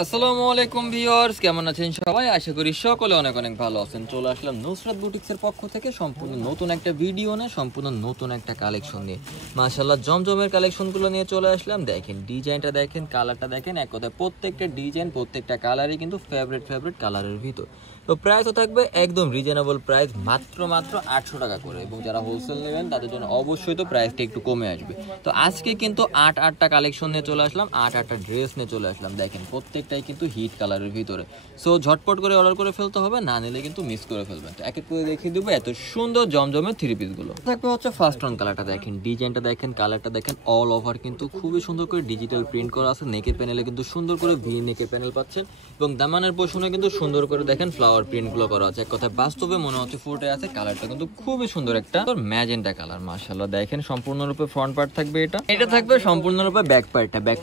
আসসালামু আলাইকুম ভিউয়ার্স, কেমন আছেন সবাই? আশা করি সকলে অনেক অনেক ভালো আছেন। চলে আসলাম নুসরাত বুটিক্সের পক্ষ থেকে সম্পূর্ণ নতুন একটা ভিডিও নিয়ে, সম্পূর্ণ নতুন একটা কালেকশন নিয়ে। মাশাআল্লাহ জমজমের কালেকশনগুলো নিয়ে চলে আসলাম। দেখেন ডিজাইনটা, দেখেন কালারটা, দেখেন এক কথায় প্রত্যেকটা ডিজাইন, প্রত্যেকটা কালারই কিন্তু ফেভারিট কালারের ভিতর। তো প্রাইসও থাকবে একদম রিজনেবল প্রাইস, মাত্র 800 টাকা করে। এবং যারা হোলসেল নেবেন তাদের জন্য অবশ্যই তো প্রাইসটা একটু কমে আসবে। তো আজকে কিন্তু আটটা কালেকশন নিয়ে চলে আসলাম, আটটা ড্রেস নিয়ে চলে আসলাম। দেখেন প্রত্যেকটাই কিন্তু হিট কালারের ভিতরে। সো ঝটপট করে অর্ডার করে ফেলতে হবে, না নিলে কিন্তু মিস করে ফেলবেন। তো এক এক করে দেখিয়ে দেবো এত সুন্দর জমজমের থ্রি পিসগুলো। থাকবে হচ্ছে ফার্স্ট অন কালারটা, দেখেন ডিজাইনটা, দেখেন কালারটা, দেখেন অল ওভার কিন্তু খুবই সুন্দর করে ডিজিটাল প্রিন্ট করা আছে। নেকের প্যানেলে কিন্তু সুন্দর করে ভি নেকের প্যানেল পাচ্ছেন এবং দামানের পোর্শনে কিন্তু সুন্দর করে দেখেন ফ্লাওয়ার প্রিন্টগুলো করা আছে। এক কথায় বাস্তবে মনে হচ্ছে ফুটে আছে। কালারটা কিন্তু খুবই সুন্দর একটা ম্যাজেন্টা কালার। মাশাআল্লাহ দেখেন সম্পূর্ণরূপে ফ্রন্ট পার্ট থাকবে, এটা থাকবে সম্পূর্ণরূপে ব্যাক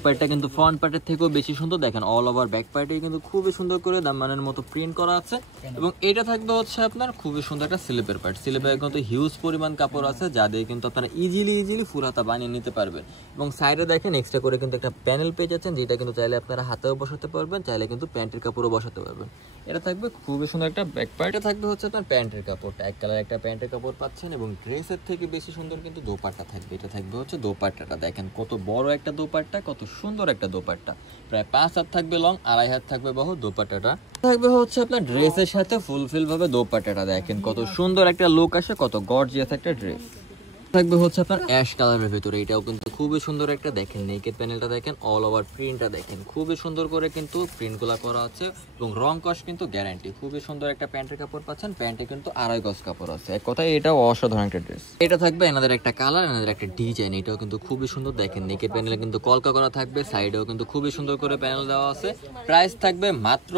পার্টটা কিন্তু ফ্রন্ট পার্টের থেকেও বেশি সুন্দর। দেখেন অল ওভার ব্যাক পার্টে কিন্তু খুবই সুন্দর করে দামানের মতো প্রিন্ট করা আছে। এবং এটা থাকবে হচ্ছে আপনার খুবই সুন্দর একটা স্লিপের পার্ট। স্লিপে কিন্তু হিউজ পরিমাণ কাপড় আছে, যা দিয়ে কিন্তু আপনারা ইজিলি ফুল হাতা বানিয়ে নিতে পারবেন। এবং সাইডে দেখেন এক্সট্রা করে কিন্তু একটা প্যানেল পেয়ে যাচ্ছেন, যেটা কিন্তু চাইলে আপনারা হাতেও বসাতে পারবেন, চাইলে কিন্তু প্যান্টের কাপড়ও বসাতে পারবেন। এটা থাকবে খুবই সুন্দর একটা ব্যাক পার্ট। এটা থাকবে হচ্ছে আপনার প্যান্টের কাপড়টা, এক কালার একটা প্যান্টের কাপড় পাচ্ছেন। এবং ড্রেসের থেকে বেশি সুন্দর কিন্তু দোপাট্টা থাকবে। এটা থাকবে হচ্ছে দোপাট্টাটা, দেখেন কত বড় একটা দোপাট্টা, কত সুন্দর একটা দোপাট্টা। প্রায় 5 হাত থাকবে লং, 2.5 হাত থাকবে বাহু। দোপাট্টাটা থাকবে হচ্ছে আপনার ড্রেসের সাথে ফুলফিল ভাবে। দোপাট্টাটা দেখেন কত সুন্দর একটা লুক আসে, কত গর্জিয়াস একটা ড্রেস। থাকবে হচ্ছে আপনার অ্যাশ কালারের ভিতরে। এটাও কিন্তু খুবই সুন্দর একটা, দেখেন নেকের প্যানেলটা, দেখেন অল ওভার প্রিন্টটা, দেখেন খুবই সুন্দর করে কিন্তু প্রিন্টগুলো করা আছে। এবং রং কস কিন্তু গ্যারান্টি। খুবই সুন্দর একটা প্যান্টের কাপড় পাচ্ছেন, প্যান্টে কিন্তু 2.5 গজ কাপড় আছে। এক কথায় এটাও অসাধারণ একটা ড্রেস। এটা থাকবে এনাদের একটা কালার, এনাদের একটা ডিজাইন। এটাও কিন্তু খুবই সুন্দর। দেখেন নেকের প্যানেলে কিন্তু কলকা করা থাকবে, সাইডেও কিন্তু খুবই সুন্দর করে প্যানেল দেওয়া আছে। প্রাইস থাকবে মাত্র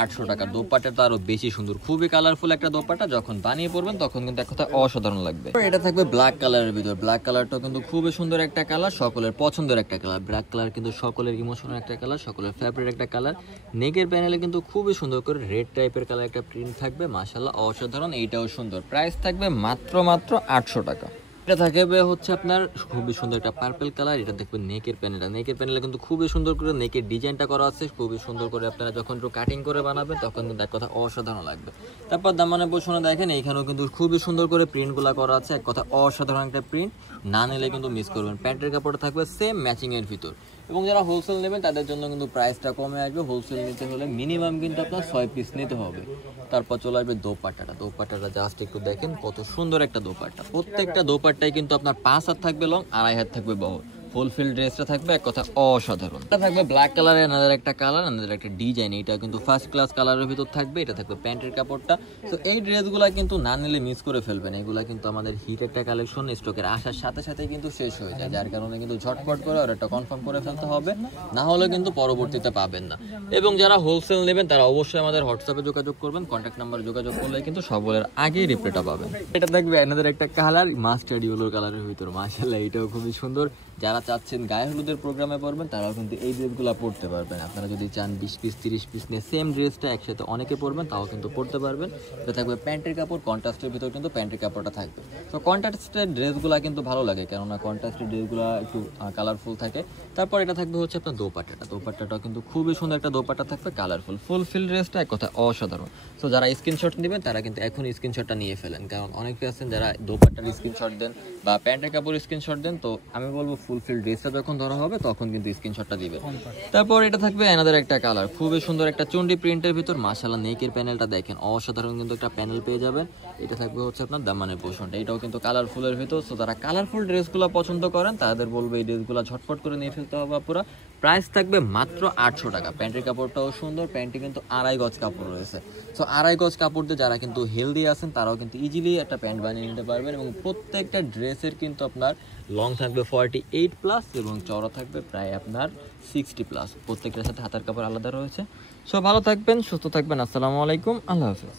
800 টাকা। দোপাট্টাটা আরো বেশি সুন্দর, খুবই কালারফুল একটা দোপাট্টা। যখন বানিয়ে পড়বেন তখন কিন্তু এক কথা অসাধারণ লাগবে। এটা থাকবে ব্ল্যাক কালারের ভিতর। ব্ল্যাক কালারটাও কিন্তু খুবই সুন্দর একটা কালার, সকলের পছন্দের একটা কালার। ব্ল্যাক কালার কিন্তু সকলের ইমোশনাল একটা কালার, সকলের ফেভারিট একটা কালার। নেকের প্যানেলে কিন্তু খুবই সুন্দর করে রেড টাইপের কালার একটা প্রিন্ট থাকবে। মাশাআল্লাহ অসাধারণ, এইটাও সুন্দর। প্রাইস থাকবে মাত্র 800 টাকা। এটা থাকবে হচ্ছে আপনার খুবই সুন্দর একটা পার্পল কালার। এটা দেখবেন নেকের প্যানেলে কিন্তু খুবই সুন্দর করে নেকের ডিজাইনটা করা আছে। খুবই সুন্দর করে আপনারা যখন একটু কাটিং করে বানাবেন তখন কিন্তু এক কথা অসাধারণ লাগবে। তারপর দামানের পোর্শনে দেখেন এইখানেও কিন্তু খুবই সুন্দর করে প্রিন্টগুলো করা আছে। এক কথা অসাধারণ একটা প্রিন্ট, না নিলে কিন্তু মিস করবেন। প্যান্টের কাপড়টা থাকবে সেম ম্যাচিং এর ভিতর। এবং যারা হোলসেল নেবেন তাদের জন্য কিন্তু প্রাইসটা কমে আসবে। হোলসেল নিতে হলে মিনিমাম কিন্তু আপনার 6 পিস নিতে হবে। তারপর চলে আসবে দোপাট্টাটা জাস্ট একটু দেখেন কত সুন্দর একটা দোপাট্টা। প্রত্যেকটা দোপাট্টায় কিন্তু আপনার 5 হাত থাকবে লং, 2.5 হাত থাকবে বহর। ফুলফিল ড্রেসটা থাকবে এক কথা অসাধারণ। এটা থাকবে ব্ল্যাক কালারের, এনাদের একটা কালার, এনাদের একটা ডিজাইন। এটা কিন্তু ফার্স্ট ক্লাস কালারের ভিতর থাকবে। এটা থাকবে প্যান্টের কাপড়টা। তো এই ড্রেসগুলো কিন্তু না নিলে মিস করে ফেলবেন। এগুলা কিন্তু আমাদের হিট একটা কালেকশন, স্টকের আসার সাথে সাথে কিন্তু শেষ হয়ে যায়, যার কারণে কিন্তু ঝটপট করে অর্ডারটা কনফার্ম করে ফেলতে হবে, না হলে কিন্তু পরবর্তীতে পাবেন না। এবং যারা হোলসেল নেবেন তারা অবশ্যই আমাদের হোয়াটসঅ্যাপে যোগাযোগ করবেন। কন্ট্যাক্ট নাম্বারে যোগাযোগ করলে কিন্তু সবলের আগেই রিপ্লাইটা পাবেন। এটা থাকবে এনাদের একটা কালার, মাস্টার্ড ইয়েলো কালারের ভিতর। মাশাআল্লাহ এটাও খুবই সুন্দর। যারা চাচ্ছেন গায়ে হলুদের প্রোগ্রামে পড়বেন তারাও কিন্তু এই ড্রেসগুলো পড়তে পারবেন। আপনারা যদি চান 20 পিস 30 পিস নিয়ে সেম ড্রেসটা একসাথে অনেকে পরবেন, তাও কিন্তু পড়তে পারবেন। এটা থাকবে প্যান্টের কাপড়, কন্ট্রাস্টের ভিতর কিন্তু প্যান্টের কাপড়টা থাকবে। তো কন্ট্রাস্টের ড্রেসগুলো কিন্তু ভালো লাগে, কেননা কন্ট্রাস্টের ড্রেসগুলো একটু কালারফুল থাকে। তারপর এটা থাকবে হচ্ছে আপনার দোপাট্টাটাও কিন্তু খুবই সুন্দর একটা দোপাট্টা থাকবে, কালারফুল ফুলফিল ড্রেসটা এক কথা অসাধারণ। তো যারা স্ক্রিনশট নেবেন তারা কিন্তু এখন স্ক্রিনশটটা নিয়ে ফেলেন, কারণ অনেকে আছেন যারা দোপাট্টার স্ক্রিনশট দেন বা প্যান্টের কাপড় স্ক্রিনশট দেন। তো আমি বলবো ফুলফিল ড্রেসটা যখন ধরা হবে তখন কিন্তু স্ক্রিনশটটা দিবেন। তারপর এটা থাকবে এনাদের একটা কালার, খুবই সুন্দর একটা চন্ডি প্রিন্টের ভিতর। মাশাআল্লাহ নেকের প্যানেলটা দেখেন অসাধারণ কিন্তু একটা প্যানেল পেয়ে যাবেন। এটা থাকবে হচ্ছে আপনার দামানের পোর্শনটা, এটাও কিন্তু কালারফুলের ভিতর। সো যারা কালারফুল ড্রেসগুলো পছন্দ করেন তাদের বলবো এই ড্রেসগুলো ঝটপট করে নিয়ে ফেলতে হবে পুরো। প্রাইস থাকবে মাত্র 800 টাকা। প্যান্টের কাপড়টাও সুন্দর, প্যান্টে কিন্তু 2.5 গজ কাপড় রয়েছে। সো 2.5 গজ কাপড় দিয়ে যারা কিন্তু হেলদি আছেন তারাও কিন্তু ইজিলি একটা প্যান্ট বানিয়ে নিতে পারবেন। এবং প্রত্যেকটা ড্রেসের কিন্তু আপনার লং থাকবে 48 প্লাস এবং চওড়া থাকবে প্রায় আপনার 60 প্লাস। প্রত্যেকটার সাথে হাতার কাপড় আলাদা রয়েছে। সো ভালো থাকবেন, সুস্থ থাকবেন। আসসালামু আলাইকুম, আল্লাহ হাফেজ।